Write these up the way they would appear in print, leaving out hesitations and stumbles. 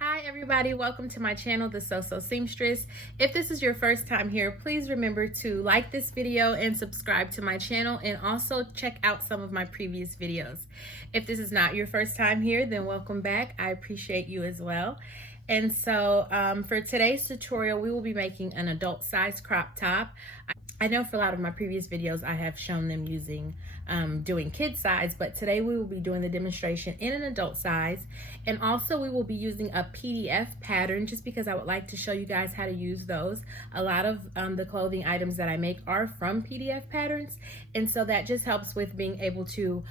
Hi everybody, welcome to my channel, The So Seamstress. If this is your first time here, please remember to like this video and subscribe to my channel, and also check out some of my previous videos. If this is not your first time here, then welcome back. I appreciate you as well. And so for today's tutorial, we will be making an adult size crop top. I know for a lot of my previous videos, I have shown them using doing kid size, but today we will be doing the demonstration in an adult size. And also we will be using a PDF pattern just because I would like to show you guys how to use those. A lot of the clothing items that I make are from PDF patterns. And so that just helps with being able to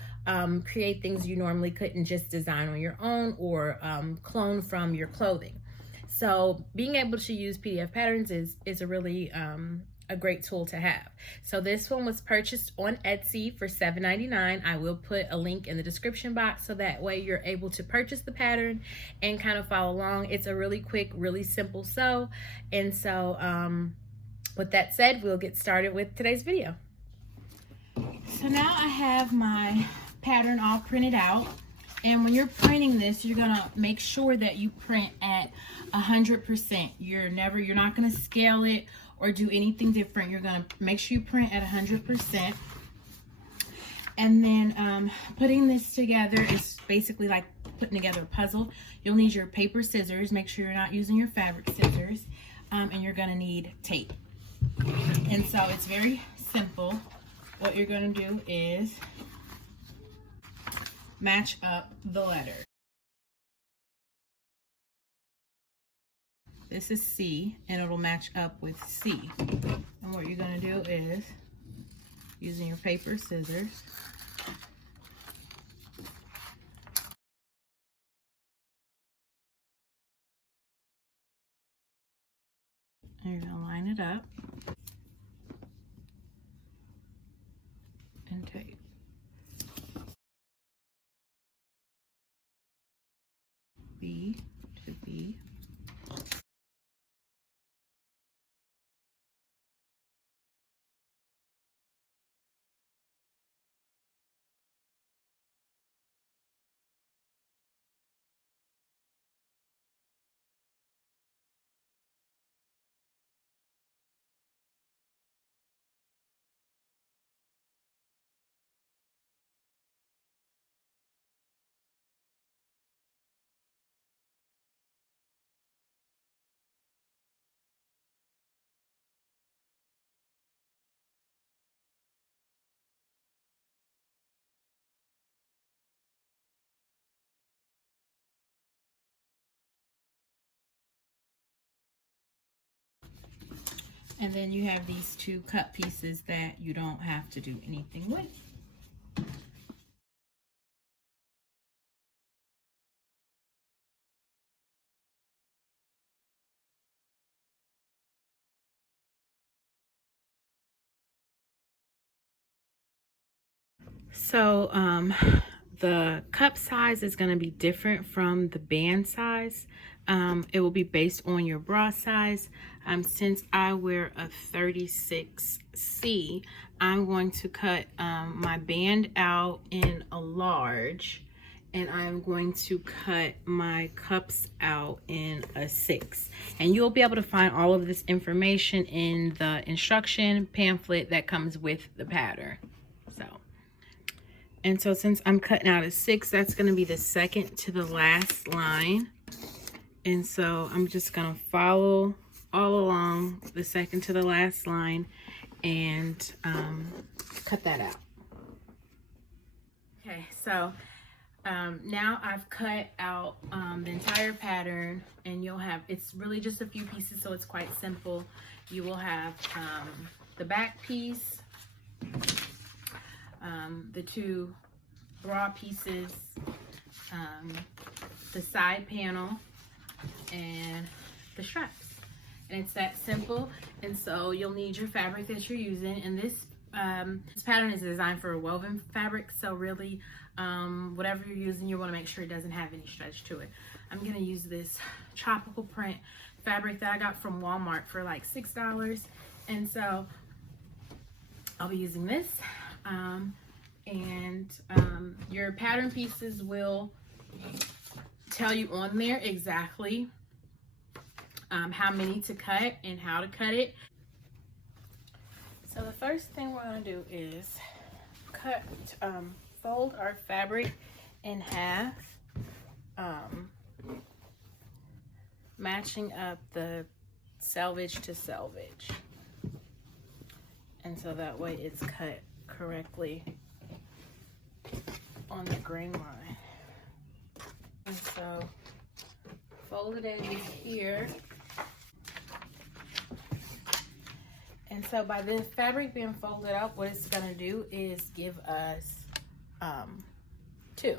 create things you normally couldn't just design on your own or clone from your clothing. So being able to use PDF patterns is a really a great tool to have. So this one was purchased on Etsy for $7.99. I will put a link in the description box so that way you're able to purchase the pattern and kind of follow along. It's a really quick, really simple sew. And so with that said, we'll get started with today's video. So now I have my pattern all printed out. And when you're printing this, you're gonna make sure that you print at 100%. You're not gonna scale it or do anything different. You're gonna make sure you print at 100%. And then putting this together is basically like putting together a puzzle. You'll need your paper scissors. Make sure you're not using your fabric scissors. And you're gonna need tape. And so it's very simple. What you're gonna do is match up the letter. This is C, and it'll match up with C. And what you're gonna do is, using your paper scissors, and you're gonna line it up and tape. B to B. And then you have these two cut pieces that you don't have to do anything with. So the cup size is going to be different from the band size. It will be based on your bra size. Since I wear a 36C, I'm going to cut my band out in a large, and I'm going to cut my cups out in a 6. And you'll be able to find all of this information in the instruction pamphlet that comes with the pattern. And so since I'm cutting out a 6, that's going to be the second to the last line. And so I'm just going to follow all along the second to the last line and cut that out. Okay, so now I've cut out the entire pattern, and you'll have, it's really just a few pieces, so it's quite simple. You will have the back piece, the two bra pieces, the side panel, and the straps. And it's that simple. And so you'll need your fabric that you're using. And this pattern is designed for a woven fabric, so really whatever you're using, you want to make sure it doesn't have any stretch to it. I'm going to use this tropical print fabric that I got from Walmart for like $6. And so I'll be using this. And your pattern pieces will tell you on there exactly how many to cut and how to cut it. So the first thing we're going to do is fold our fabric in half, matching up the selvage to selvage, and so that way it's cut correctly on the grain line. And so fold it in here. And so by the fabric being folded up, what it's going to do is give us 2.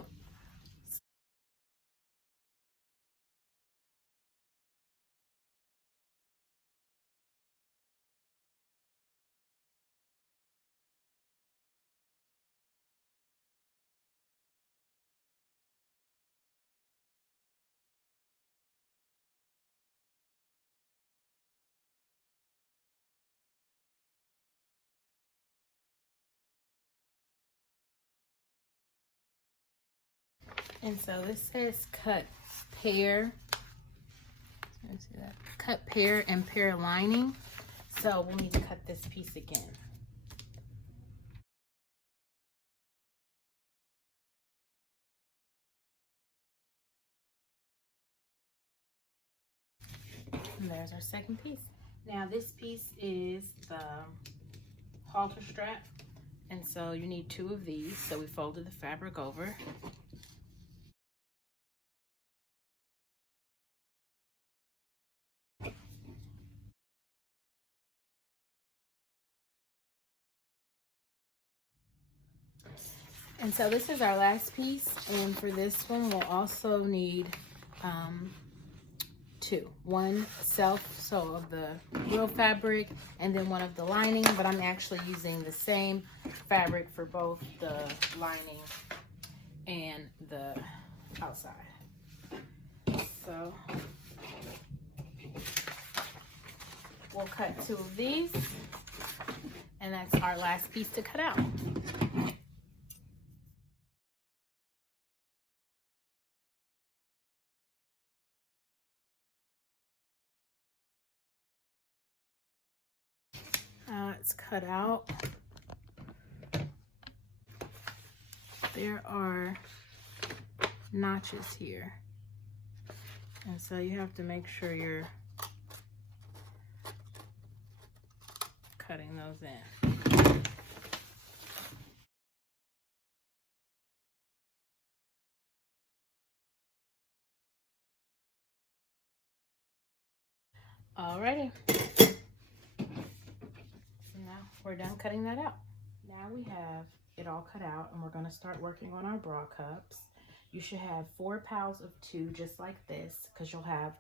And so this says cut pair. Let's see that. Cut pair and pair lining. So we'll need to cut this piece again. And there's our second piece. Now this piece is the halter strap. And so you need 2 of these. So we folded the fabric over. And so this is our last piece, and for this one we'll also need 2. One sew of the real fabric and then one of the lining, but I'm actually using the same fabric for both the lining and the outside. So we'll cut 2 of these, and that's our last piece to cut out. It's cut out. There are notches here, and so you have to make sure you're cutting those in. Alrighty. Now we're done cutting that out. Now we have it all cut out, and we're going to start working on our bra cups. You should have 4 piles of 2 just like this, because you'll have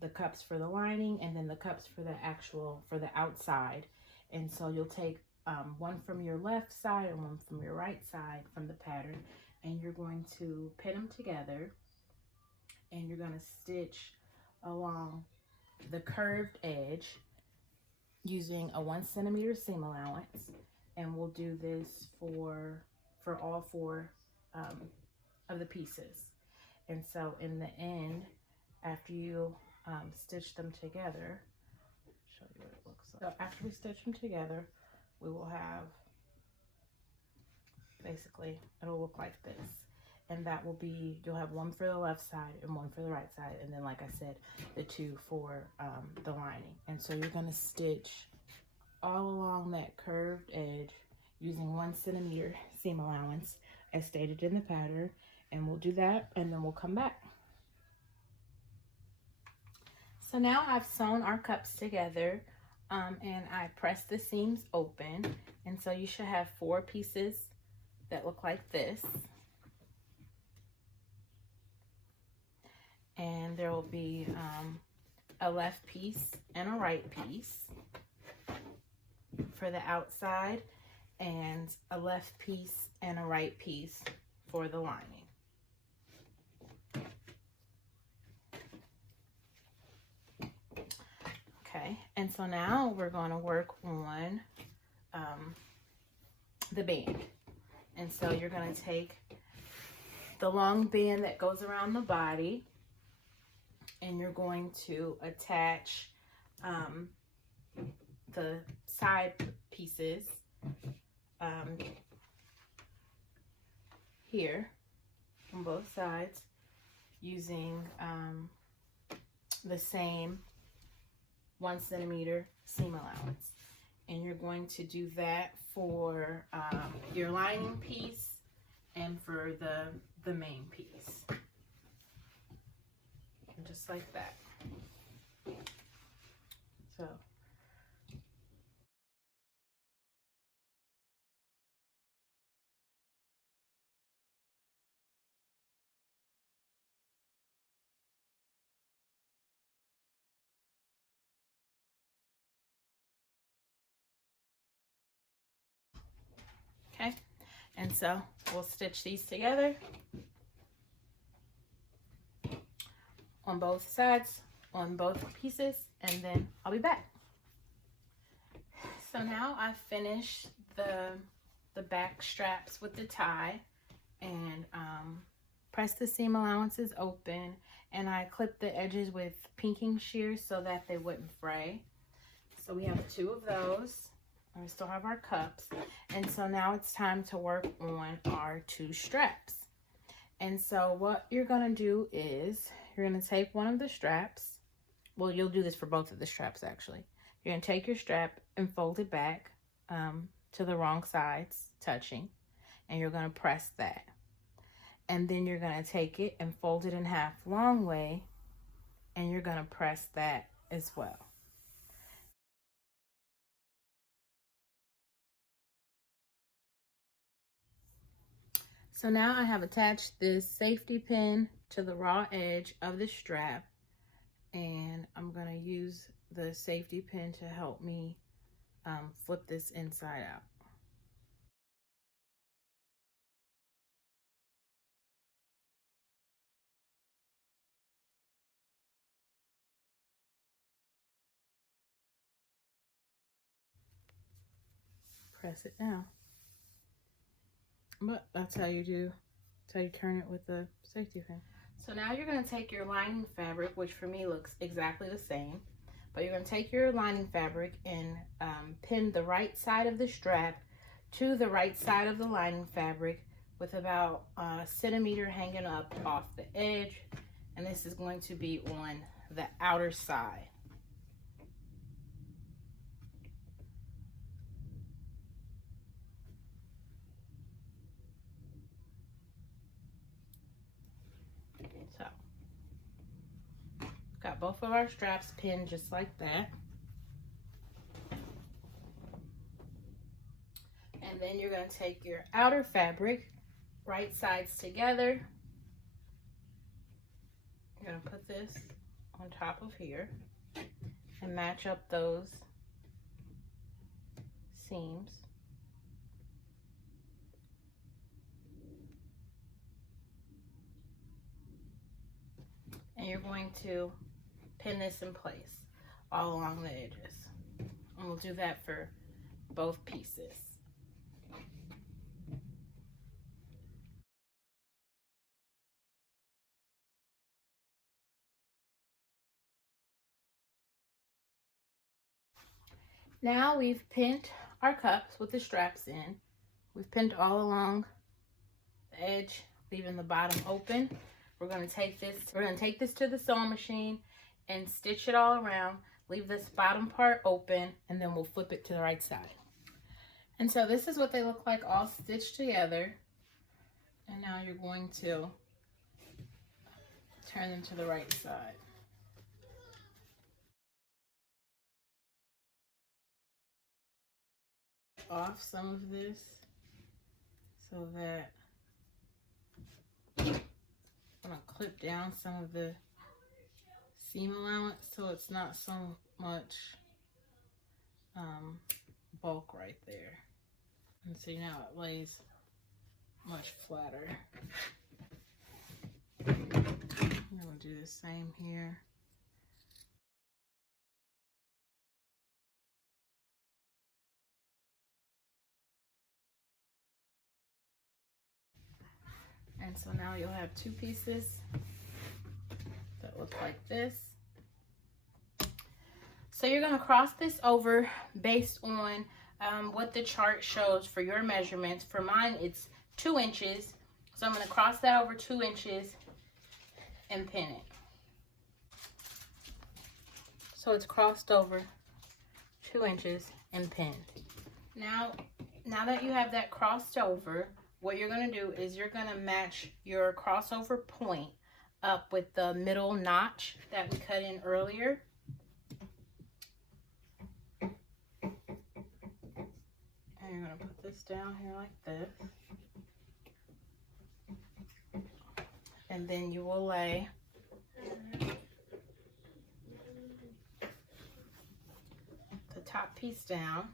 the cups for the lining and then the cups for the outside. And so you'll take one from your left side and one from your right side from the pattern, and you're going to pin them together, and you're going to stitch along the curved edge using a 1 centimeter seam allowance. And we'll do this for all 4 of the pieces. And so in the end, after you stitch them together, show you what it looks like. So after we stitch them together, we will have, basically, it'll look like this. And that will be, you'll have 1 for the left side and 1 for the right side. And then, like I said, the 2 for the lining. And so you're gonna stitch all along that curved edge using 1 centimeter seam allowance as stated in the pattern. And we'll do that, and then we'll come back. So now I've sewn our cups together, and I pressed the seams open. And so you should have 4 pieces that look like this. And there will be a left piece and a right piece for the outside, and a left piece and a right piece for the lining. Okay, and so now we're going to work on the band. And so you're going to take the long band that goes around the body, and you're going to attach the side pieces here on both sides using the same 1 centimeter seam allowance. And you're going to do that for your lining piece and for the main piece. And just like that. So. Okay, and so we'll stitch these together on both sides, on both pieces, and then I'll be back. So now I've finished the back straps with the tie, and pressed the seam allowances open, and I clipped the edges with pinking shears so that they wouldn't fray. So we have 2 of those. We still have our cups, and so now it's time to work on our 2 straps. And so what you're gonna do is you're gonna take one of the straps. Well, you'll do this for both of the straps actually. You're gonna take your strap and fold it back to the wrong sides touching, and you're gonna press that. And then you're gonna take it and fold it in half long way, and you're gonna press that as well. So now I have attached this safety pin to the raw edge of the strap, and I'm going to use the safety pin to help me flip this inside out. Press it down. But that's how you do, that's how you turn it with the safety pin. So now you're going to take your lining fabric, which for me looks exactly the same, but you're going to take your lining fabric and pin the right side of the strap to the right side of the lining fabric with about a centimeter hanging up off the edge, and this is going to be on the outer side. So, got both of our straps pinned just like that. And then you're going to take your outer fabric, right sides together. You're going to put this on top of here and match up those seams. And you're going to pin this in place all along the edges. And we'll do that for both pieces. Now we've pinned our cups with the straps in. We've pinned all along the edge, leaving the bottom open. We're going to take this to the sewing machine and stitch it all around. Leave this bottom part open, and then we'll flip it to the right side. And so this is what they look like all stitched together. And now you're going to turn them to the right side. Off some of this so that I'm gonna clip down some of the seam allowance so it's not so much bulk right there. And see, now it lays much flatter. I'm gonna do the same here. And so now you'll have two pieces that look like this. So you're going to cross this over based on what the chart shows for your measurements. For mine, it's 2 inches. So I'm going to cross that over 2 inches and pin it. So it's crossed over 2 inches and pinned. Now that you have that crossed over, what you're going to do is you're going to match your crossover point up with the middle notch that we cut in earlier. And you're going to put this down here like this. And then you will lay the top piece down.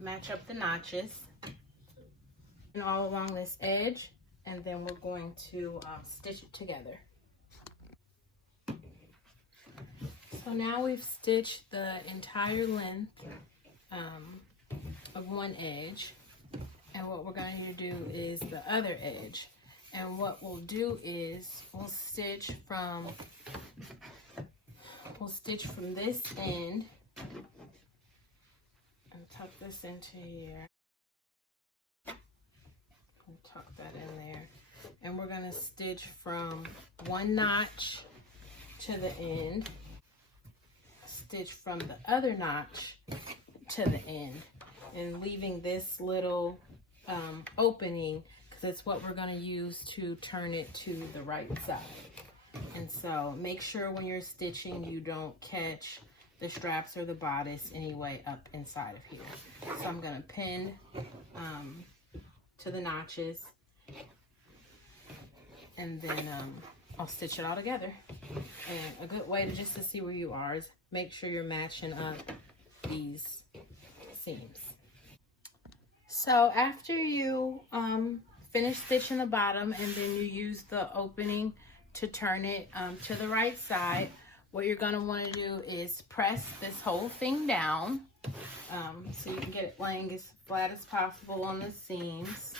Match up the notches and all along this edge, and then we're going to stitch it together. So now we've stitched the entire length of one edge, and what we're going to do is the other edge. And what we'll do is we'll stitch from this end and tuck this into here. And tuck that in there. And we're going to stitch from one notch to the end. Stitch from the other notch to the end. And leaving this little opening, because it's what we're going to use to turn it to the right side. And so make sure when you're stitching you don't catch the straps or the bodice anyway up inside of here. So I'm going to pin to the notches, and then I'll stitch it all together. And a good way to see where you are is make sure you're matching up these seams. So after you finish stitching the bottom and then you use the opening to turn it to the right side, what you're going to want to do is press this whole thing down so you can get it laying as flat as possible on the seams.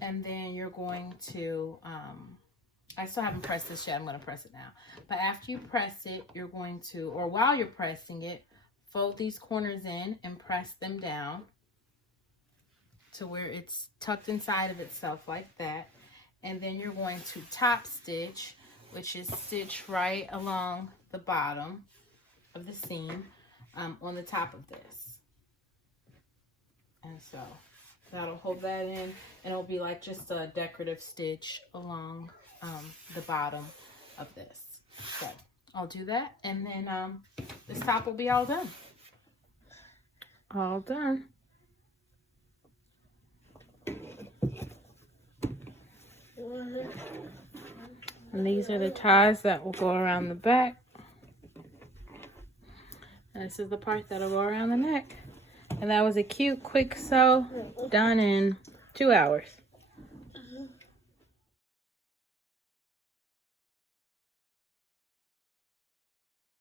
And then you're going to, I still haven't pressed this yet, I'm going to press it now. But after you press it, you're going to, or while you're pressing it, fold these corners in and press them down to where it's tucked inside of itself like that. And then you're going to top stitch, which is stitch right along the bottom of the seam on the top of this. And so that'll hold that in, and it'll be like just a decorative stitch along the bottom of this. So I'll do that, and then this top will be all done. All done. And these are the ties that will go around the back. And this is the part that'll go around the neck. And that was a cute, quick sew done in 2 hours.